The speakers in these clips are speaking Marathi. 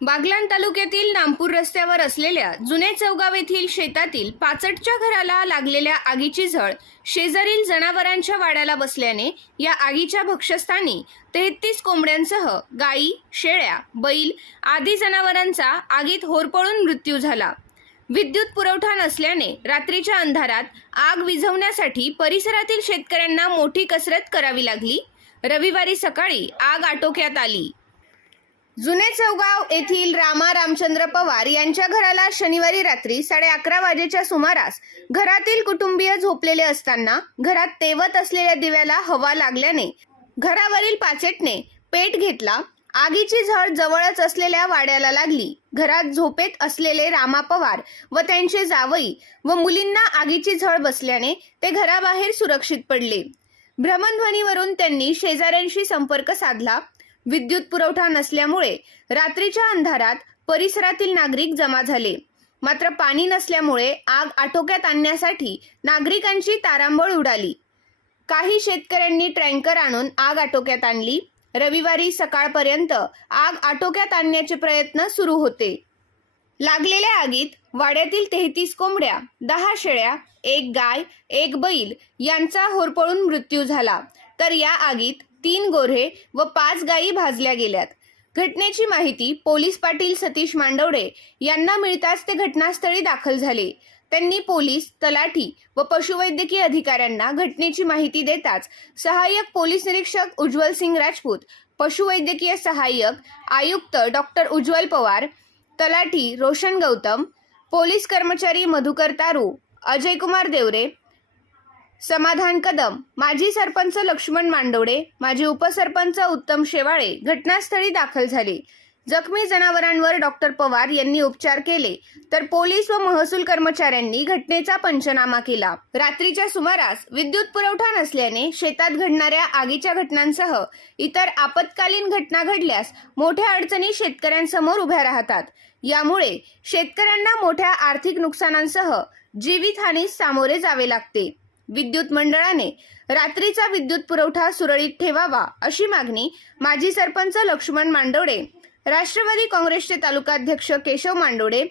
बागलाण तालुक्यातील नामपूर रस्त्यावर असलेल्या जुने चौगाव येथील शेतातील पाचटच्या घराला लागलेल्या आगीची झळ शेजारील जनावरांच्या वाड्याला बसल्याने या आगीच्या भक्षस्थानी तेहतीस कोंबड्यांसह गायी शेळ्या बैल आदी जनावरांचा आगीत होरपळून मृत्यू झाला. विद्युत पुरवठा नसल्याने रात्रीच्या अंधारात आग विझवण्यासाठी परिसरातील शेतकऱ्यांना मोठी कसरत करावी लागली. रविवारी सकाळी आग आटोक्यात आली. जुने चौगाव येथील रामा रामचंद्र पवार यांच्या घराला शनिवारी रात्री साडे अकरा वाजेच्या सुमारास घरातील कुटुंबीय झोपलेले असताना घरात तेवत असलेल्या दिव्याला हवा लागल्याने घरावरील पाचेटने पेट घेतला. आगीची झळ जवळच असलेल्या वाड्याला लागली. घरात झोपेत असलेले रामा पवार व त्यांचे जावई व मुलींना आगीची झळ बसल्याने ते घराबाहेर सुरक्षित पडले. भ्रमणध्वनीवरून त्यांनी शेजाऱ्यांशी संपर्क साधला. विद्युत पुरवठा नसल्यामुळे रात्रीच्या अंधारात परिसरातील नागरिक जमा झाले. मात्र पाणी नसल्यामुळे आग आटोक्यात आणण्यासाठी नागरिकांची तारांबळ उडाली. काही शेतकऱ्यांनी ट्रँकर आणून आग आटोक्यात आणली. रविवारी सकाळपर्यंत आग आटोक्यात आणण्याचे प्रयत्न सुरू होते. लागलेल्या आगीत वाड्यातील तेहतीस कोंबड्या दहा शेळ्या एक गाय एक बैल यांचा होरपळून मृत्यू झाला. तर या आगीत तीन गोऱ्हे व पाच गायी भाजल्या गेल्यात. घटनेची माहिती पोलीस पाटील सतीश मांडवडे यांना मिळताच ते घटनास्थळी दाखल झाले. त्यांनी पोलीस तलाठी व पशुवैद्यकीय अधिकाऱ्यांना घटनेची माहिती देताच सहाय्यक पोलीस निरीक्षक उज्ज्वल सिंग राजपूत पशुवैद्यकीय सहाय्यक आयुक्त डॉक्टर उज्ज्वल पवार तलाठी रोशन गौतम पोलीस कर्मचारी मधुकर तारू अजयकुमार देवरे समाधान कदम. माजी सरपंच लक्ष्मण मांडवडे माजी उपसरपंच उत्तम शेवाळे घटनास्थळी दाखल झाले. जखमी जनावरांवर डॉक्टर पवार यांनी उपचार केले तर पोलीस व महसूल कर्मचाऱ्यांनी घटनेचा पंचनामा केला. रात्रीच्या सुमारास विद्युत पुरवठा नसल्याने शेतात घडणाऱ्या आगीच्या घटनांसह इतर आपत्कालीन घटना घडल्यास मोठ्या अडचणी शेतकऱ्यांसमोर उभ्या राहतात. यामुळे शेतकऱ्यांना मोठ्या आर्थिक नुकसानांसह जीवितहानीस सामोरे जावे लागते. विद्युत मंडळाने रात्रीचा विद्युत पुरवठा सुरळीत ठेवावा अशी मागणी माजी सरपंच लक्ष्मण मांडवडे राष्ट्रवादी काँग्रेसचे तालुकाध्यक्ष केशव मांडवडे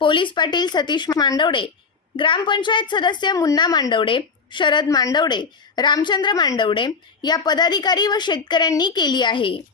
पोलीस पाटील सतीश मांडवडे ग्रामपंचायत सदस्य मुन्ना मांडवडे शरद मांडवडे रामचंद्र मांडवडे या पदाधिकारी व शेतकऱ्यांनी केली आहे.